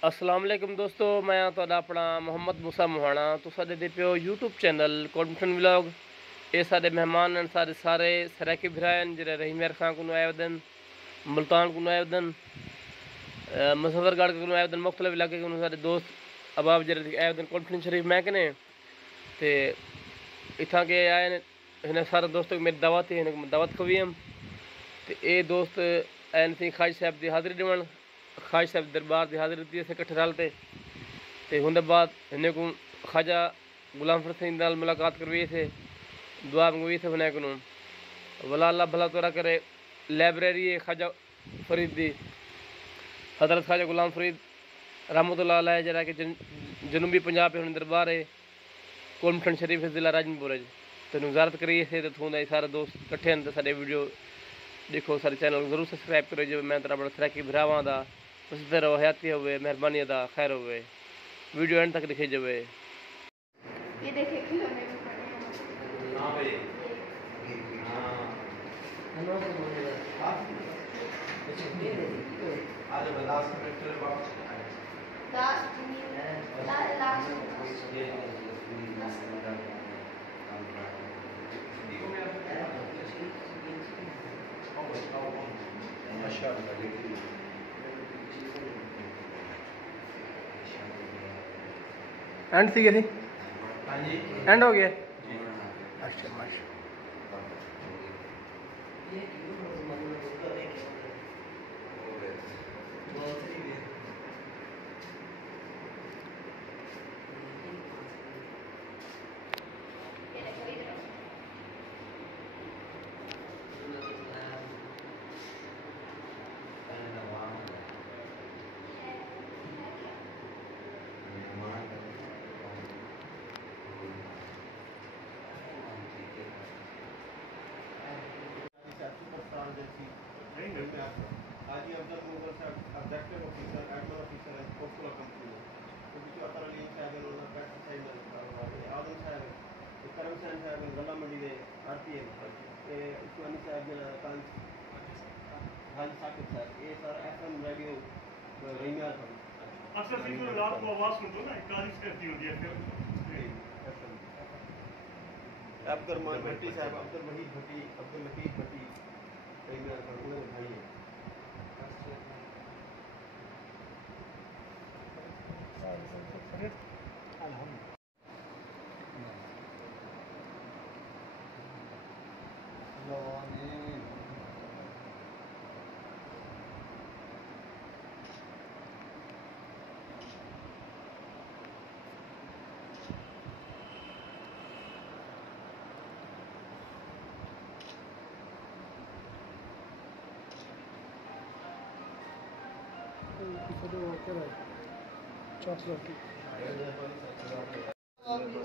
अस्सलाम वालेकुम दोस्तों, मैं तुहाडा अपना मोहम्मद मूसा मोहाना। तुसां दे पियो यूट्यूब चैनल कॉन्फिडेंट व्लॉग। ये साडे मेहमान हैं, सारे सराकी भराएन जिहड़े रहीमेर खां को आए वदन, मुल्तान को आए वदन, मुजफ्फरगढ़ को आए वदन, मुख्तलिफ इलाके को साडे दोस्त अहबाब जिहड़े आए वदन कॉन्फिडेंट शरीफ मैं कने ते इत्थां के आए ने। हिन सारे दोस्तों की मेरी दावत है, दावत को भी हम ते ये दोस्त आए सी खाज साहब की हाज़री ॾियण। खाज साहब दरबार की हाज़री दी असें कट्ठे रल ते हुंदे बाद हिन को ख्वाजा गुलाम फर सिंह नाल मुलाकात करवाई थे, दुआ मंगवाई थे हुन को वला अल्लाह भला तोरा करे। लाइब्रेरी है ख्वाजा फरीद दी, हज़रत ख्वाजा गुलाम फरीद रहमतुल्लाह अलैह जरा कि जनूबी पंजाब हुन दरबार है कॉन्फिडेंट शरीफ ज़िला राजनपुर तेन ज़ारत करिए थे तो थोड़ा सारे दोस्त कट्ठे हैं। तो साडे वीडियो देखो, सारे चैनल जरूर सब्सक्राइब करो जो मैं तेरा बड़ा सराकी भरावां दा उसते रहो, हयाती होवे, मेहरबानी अदा खैर होवे। वीडियो एंड तक दिखे जावे। ये देखिए खिलौने भी पड़े हैं। हां भाई हां हेलो आज लास्ट सेमेस्टर वापस लास्ट ये एंड थी गई, हां जी एंड हो गया। अच्छा माशा Haji Abdul Mughal sir, objective officer, admin officer, and postal company. Because Atar Ali Sahib and all that side of Adam Sahib, Karam Sahib and Gala Mandi de RPM, Usmani Sahib and Haji Sakib sir, ये सारा FM radio Rahimiya था। अक्सर सिंह रात को आवाज सुनते हो ना, कारिश करती होती है फिर अब्दुल रहमान भट्टी साहब, अब्दुल वहीद भट्टी, अब्दुल लतीफ भट्टी रहीमिया था, उन्होंने भाई है।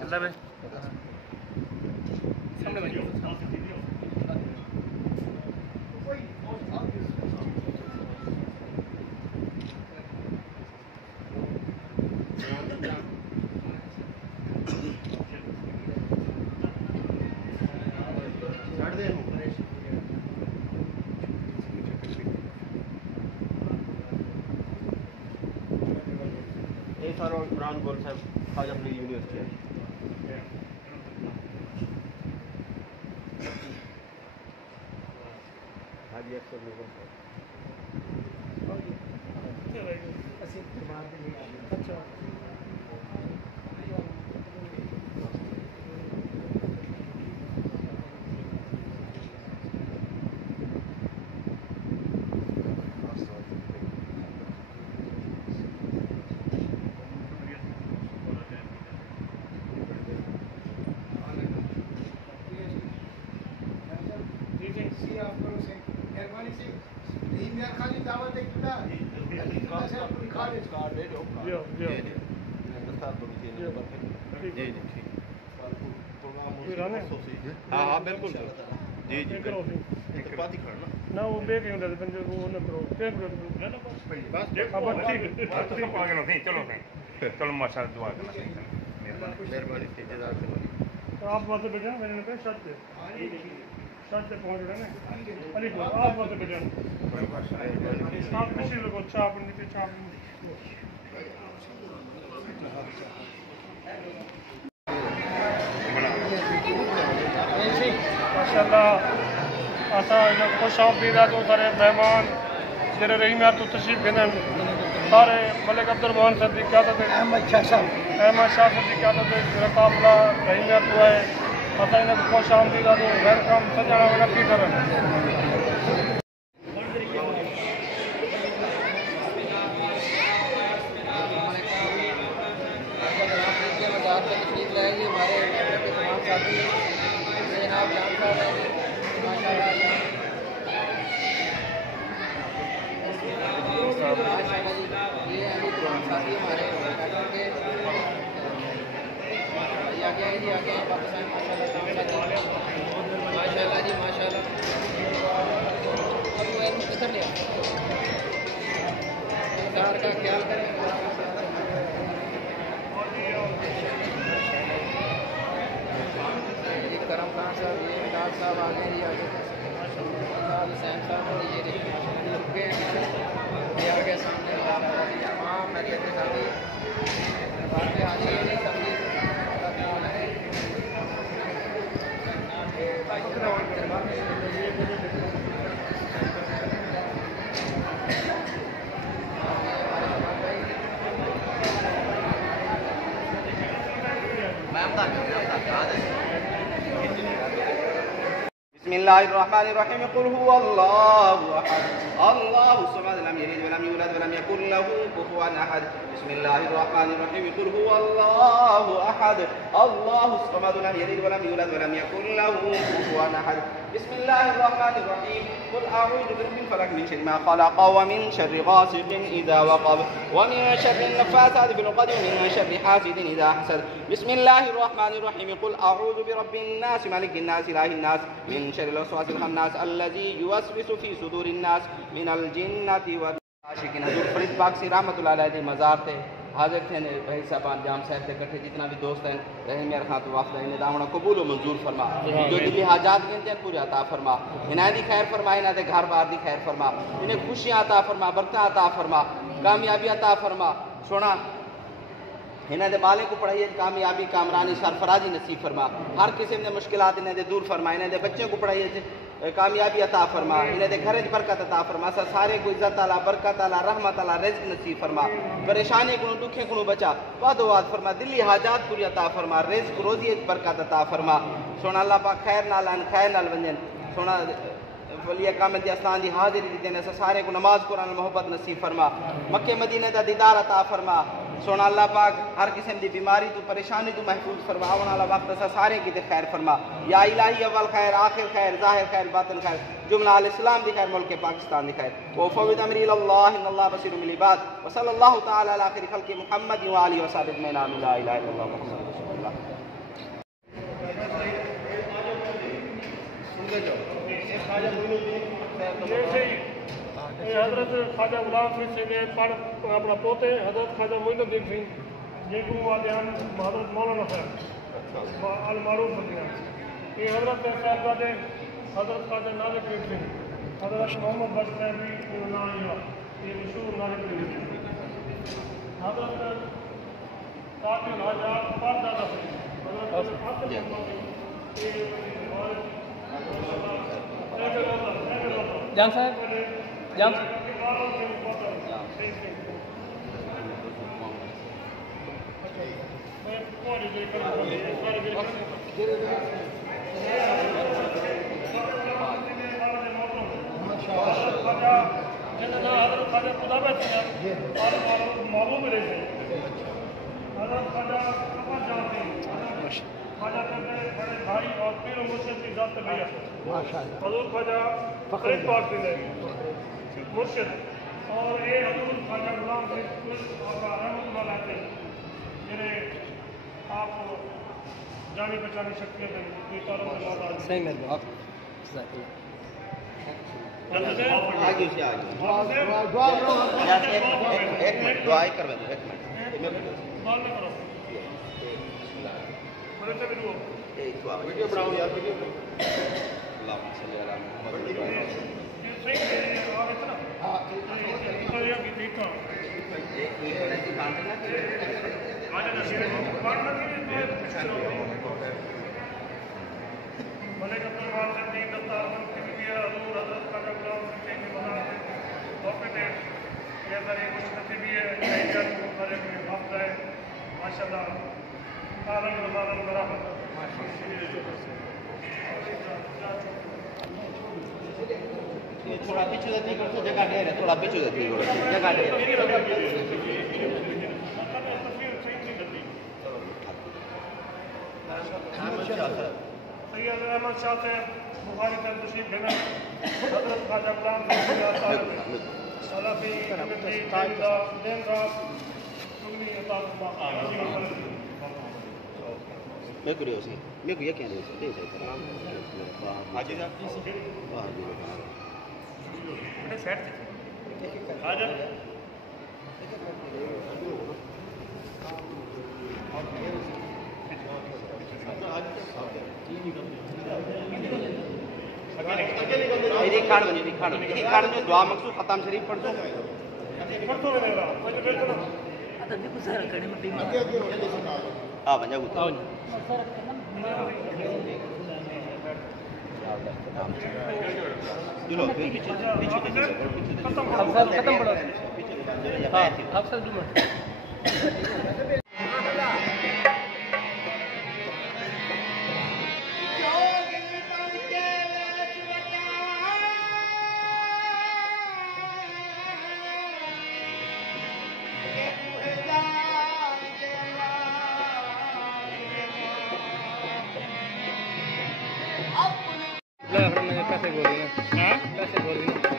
अल्लाह में सामने भाई ये सारा इमरान गोल साहब ख्वाजा फरीद यूनिवर्सिटी है। हाजी अफसर मुगल साहब अच्छा हाँ हाँ बिल्कुल जी जी एक बात ही खड़ना ना वो बे के उधर पंजे वो न करो क्या करो ना ना बस बस अब ठीक तो आगे नहीं, चलो नहीं, चलो माशाल्लाह दुआ करना। मेहरबानी से जज़ाकल्लाह। तो आप वहाँ से बजा मैंने कहा शर्ट से पहुँच रहे हैं अली को आप वहाँ से बजा आप किसी लोग चाप नीचे चाप माशाल्लाह असां हिन ख़ुशि आमदीद आहे तो सारे महिमान जहिड़े रही में तो तशरीफ़ वेंदा आहिनि सारे मलिक अब्दुलरहमान साहब जी क़यादत अहमद शाह साहब जी क़यादत जहिड़ा काफ़िला रही में तो आहे असां हिन खे ख़ुशि आमदीद आहे तो वेलकम सॼणा नथी करनि माशाल्लाह जी माशाल्लाह अब वो किधर लिया सरकार का ख्याल करें ये करम खान साहब ये मिलाद साहब आ गए ये आगे हुसैन साहब ये आगे सामने तमाम मेरे साथी बात पे हाजिर नहीं करती बिस्मिल्लाहिर्रहमानिर्रहीम कुल हुवल्लाहु अहद अल्लाहु समद लम यलिद वलम यूलद वलम यकुल लहू कुफुवन अहद बिस्मिल्लाहिर्रहमानिर्रहीम कुल हुवल्लाहु अहद अल्लाहु समद लम यलिद वलम यूलद वलम यकुल लहू कुफुवन अहद बिस्मिल्लाहिर्रहमानिर्रहीम कुल अऊज़ु बिरब्बिल फलक मिन शर्रि मा खलक़ व मिन शर्रि गासिकिन इज़ा वक़ब व मिन शर्रि नफ़्फ़ासाति फिल उक़द व मिन शर्रि हासिदिन इज़ा हसद बिस्मिल्लाहिर्रहमानिर्रहीम कुल अऊज़ु बिरब्बिन नास मलिकिन नास इलाहिन नास मिन शर्रिल वस्वासिल खन्नास अल्लज़ी युवस्विसु फी सुदूरिन नास मिनल जिन्नति वल आशिकीन। हज़रत फरीद पाकसी रहमतुल्लाह अलैहि मज़ार थे हाज़िर थे भाई साहबान जाम साहब के इकट्ठे जितना भी दोस्त हैं रही मेरे खां तो वाफदा इन्हें दामना कबूल और मंजूर फरमा जो दिली हाजात गिनते हैं पूरे अता फरमा इन्हें दी खैर फरमा इन्हें दे घर बार दी खैर फरमा इन्हें खुशियाँ अता फरमा बरकत अता फरमा कामयाबी अता फरमा सोना इन्हें दे माले को पढ़ाइए कामयाबी कामरानी सरफराजी नसीब फरमा हर किस्म के मुश्किलात इन्हें दे दूर फरमा इन्हें दे बच्चे को पढ़ाइए कामयाबी अता फरमा इन्हें दे घर बरकत अता फरमा सारे को इज्जत अला बरकत अला रहमत अला रिज़्क़ नसीब फरमा परेशानी को दुखे को बचा वाद फरमा दिल्ली हाजात पूरी अता फरमा रिज़्क़ रोज़ी बरकत अता फरमा सोना अल्लाह पाक खैर नाल वंजन सोना वली कामत अस्तान दी हाज़िरी दी देने सारे को नमाज कुरान मोहब्बत नसीब फरमा मक्के मदीने दा दीदार अता फरमा सोना अल्लाह पाक हर किस्म की बीमारी तो परेशानी तो महफूज फरमा आने वाला वक्त असा सारे की खैर फरमा या इलाही अव्वल खैर आखिर खैर ज़ाहिर खैर बातिन खैर जुमला अल इस्लाम दी खैर मुल्क पाकिस्तान दी खैर व फौद अमरी इल्लाह इन्नल्लाह बसीरुम बिल इबाद व सल्लल्लाहु तआला अला खैरि खल्क़ि मुहम्मद व आलिहि व सहाबिहि अजमईन ला इलाहा इल्लल्लाह मुहम्मद रसूलुल्लाह। हजरत ख्वाजा गुलाम सिंह से पढ़ अपना पोते हजरत ख्वाजा मोइनुद्दीन सिंह जेको वालियान हजरत मौलाना साहब अल मारूफ बंदियान ये हजरत साहबजादे हजरत ख्वाजा नाज़िर सिंह हजरत मोहम्मद बख्श साहब भी नाम ये मशहूर नाज़िर हजरत कातिल आजाद परदादा हजरत जान साहब जान भाई और पीर मुर्शिद की जात लिया हजूर ख्वाजा फरीद पाकसी ने मुर्शिद और ये हजूर ख्वाजा गुलाम सिंह रहमतुल्लाह अलैह जिन्हें आप जानी पहचानी शख्सियत है सही मेहरबान आगे से आगे एक मिनट दुआ करवा दो एक मिनट वीडियो बनाओ यार वीडियो अल्लाह सल्लल्लाहु अलैहि वसल्लम सही आ गए थे ना हाँ इतालिया की देखा आज ना शेर पार्टनर के लिए मलिक अब्दुल वासिफ दीन दत्तार की भी हजूर हजरत ख्वाजा गुलाम हुसैन के मज़ार पे तोहफे थे ये सारी खुशनसीबी भी है इंडियन सारे में वक्त है माशाल्लाह आलम रमज़ान बराबर थोड़ा पीछे जाती है जगह ढेर है थोड़ा पीछे जाती है जगह ढेर है सैयद अहमद शाह से बुखारी से तशरीफ लेना हजरत ख्वाजा गुलाम सलाफी कमिटी देन साहब सुन्नी मैं करियो सी मैं को ये क्या दे सलाम आज आप सेट आज रिकार्ड जो दुआ मकसूद खत्म शरीफ पढ़ दो हाँ बंजा गुता चलो पीछे खत्म पड़ो हाँ आप सब जुम्मा पैसे बोल रही ना पैसे बोल रही ना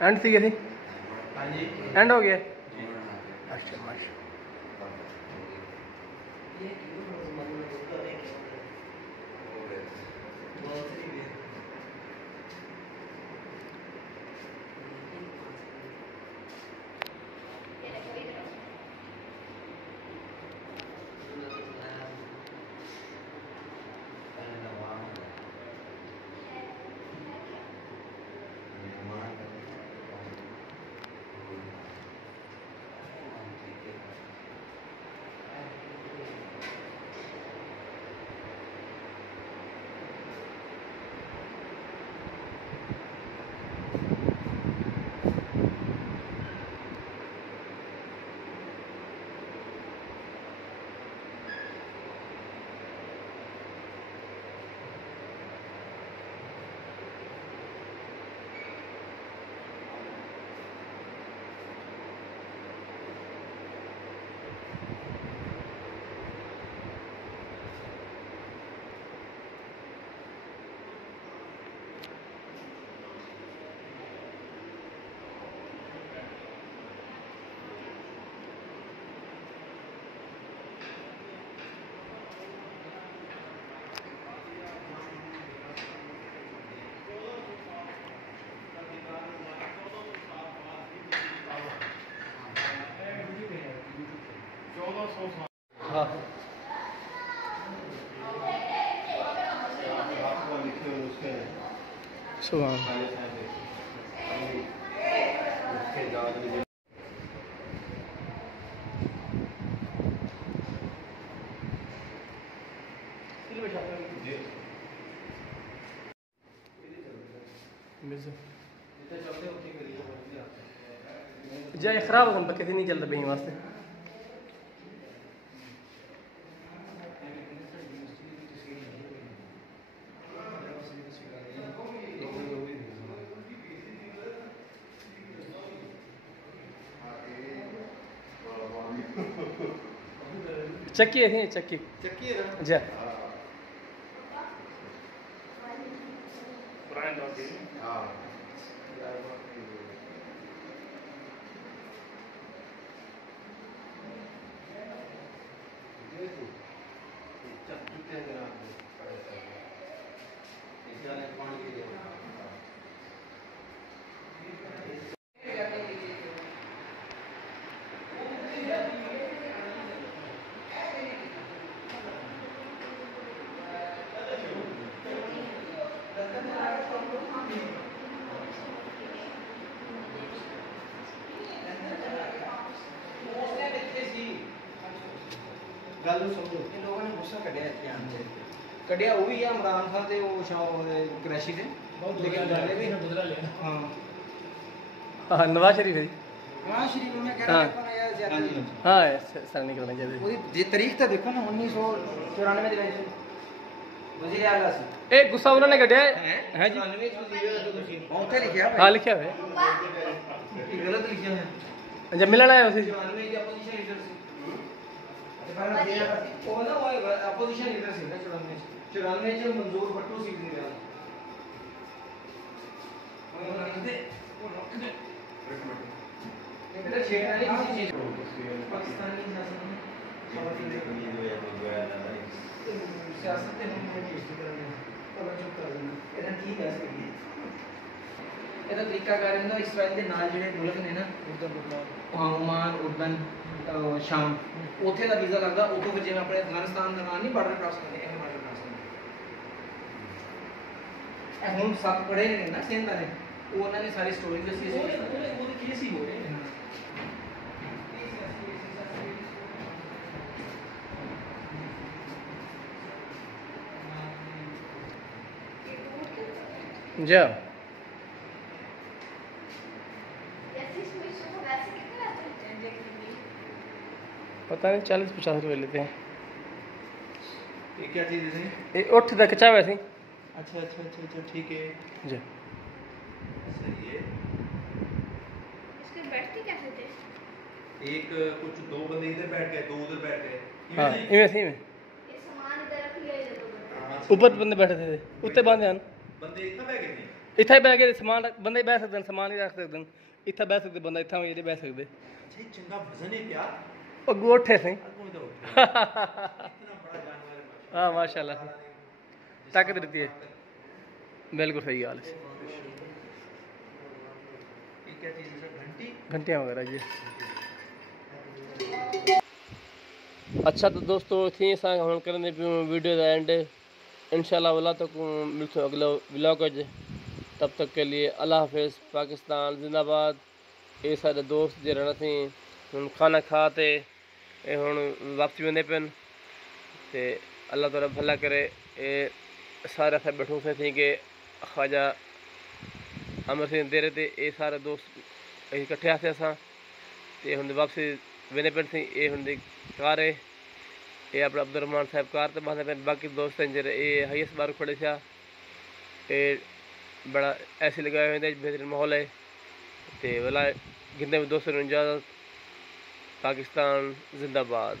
एंड थी थी एंड हो गया अच्छा माशा सुभान जाए खराब हो कितनी नहीं चलता पे वास्ते चक्की है चक्की चक्की है ना जा हाँ गल समझो ये लोगों ने गुस्सा कढ़िया ध्यान से कढ़िया वो भी है इमरान खान ते वो क्रैशी थे लेकिन गल भी हाँ हाँ नवाज शरीफ है हाँ शरीफ में कह रहा है पर यार ज्यादा हाँ सर निकलना चाहिए ਉਹਦੀ ਜੇ ਤਾਰੀਖ ਤਾਂ ਦੇਖੋ ਨਾ 1994 ਦੇ ਵਿੱਚ ਵਜ਼ੀਰ ਆਲਾ ਸੀ ए गुस्सा उन्होंने कटिया है जी 94 ਵਿੱਚ ਵਜ਼ੀਰ ਆਲਾ ਤੁਸੀਂ ਉੱਥੇ ਲਿਖਿਆ हाँ लिखा है ਇਹ ਗਲਤ ਲਿਖਿਆ ਹੈ जब मिलना है उसे 94 ਦੀ ਆਪੋਜੀਸ਼ਨ ਲੀਡਰ ਸੀ ਤੇ ਪਰ ਉਹ ਨਾ ਉਹ ਆਪੋਜੀਸ਼ਨ ਲੀਡਰ ਸੀ ਨਾ 94 ਚ ਮਨਜ਼ੂਰ ਭੱਟੂ ਸੀ ਵਜ਼ੀਰ ਆਲਾ ਇਹਦਾ ਛੇੜ ਨਹੀਂ ਕਿਸੇ ਚੀਜ਼ ਪਾਕਿस्तानी सियासत के हम इसी तरह तवज्जो कर देना ਇਹਦਾ ਕੀ ਕਹਿ ਸਕੀਏ ਇਹਦਾ ਤਰੀਕਾਕਾਰ ਇਹਦਾ ਇਸਰਾਈਲ ਦੇ ਨਾਲ ਜਿਹੜੇ ਮੁਲਕ ਨੇ ਨਾ ओमान उर्दन शाम ਉੱਥੇ ਦਾ ਵੀਜ਼ਾ ਲੱਗਦਾ ਉਦੋਂ ਫਿਰ ਜਿਵੇਂ ਆਪਣੇ ਅਫਗਾਨਿਸਤਾਨ ਦਾ ਨਾਲ ਨਹੀਂ ਬਾਰਡਰ ਕ੍ਰਾਸ ਕਰਦੇ ਇਹ ਬਾਰਡਰ ਕ੍ਰਾਸ ਕਰਦੇ ਇਹ ਹੁਣ ਸੱਤ ਪੜੇ ਨੇ ਨਾ ਸਿੰਧ ਵਾਲੇ ਉਹ ਉਹਨਾਂ ਨੇ ਸਾਰੀ ਸਟੋਰੀ ਦੱਸੀ ਸੀ ਉਹਦੇ ਕੇਸ ਹੀ ਹੋ ਰਹੇ ਨੇ जा पता नहीं 40-50 रुपए लेते हैं ये क्या चीज़ है ये उठ तक चाहे वैसे अच्छा अच्छा अच्छा अच्छा ठीक है जी सही है इसके बैठते कैसे थे? एक कुछ दो बंदे इधर बैठ गए दो उधर बैठ गए हाँ इवें सही में ये सामान इधर रख लिया ये लोगों ने। ऊपर बंदे बैठे थे उत्ते बांधे हैं बंदे इतना बैठ गए इतना बह के समान बंदे बह सकते हैं समान ही रख सकते हैं इतना बह सकते बंदा इतना ये बह सकते अच्छा ये चंगा वजन है प्यार अगू उठे सही अगों तो उठे इतना बड़ा जानवर है हाँ माशाल्लाह ताकत रहती है बिल्कुल सही हाल है ये क्या चीज़ है सर घंटी घंटियाँ वगैरह जी अच्छा तो दोस्तों थी असां हुण करंदे पियूं वीडियो का एंड इंशाल्लाह वाला तक मिलते अगले व्लॉग तब तक के लिए अल्लाह हाफिज़ पाकिस्तान जिंदाबाद ये सारे दोस्त जो रहना थी हुण खाना खाते ये हुण वापसी वेंदे पिन ते अल्लाह ताला भला करे ये सारे असां बैठूं थी कि ख्वाजा अमर सिंह देरे ते ये सारे दोस्त इकट्ठे आसे असां ते हुण वापसी वेंदे पिन थी ये हुण कार है ये अपना अब्दुलरहमान साहब कार ते बांधे पे बाकी दोस्त हैं जरे ये हाईएस्ट बार खड़े थे ये बड़ा ऐसे लगाए हुए बेहतरीन माहौल है तो वाला जितने भी दोस्तों इजाज़त पाकिस्तान जिंदाबाद।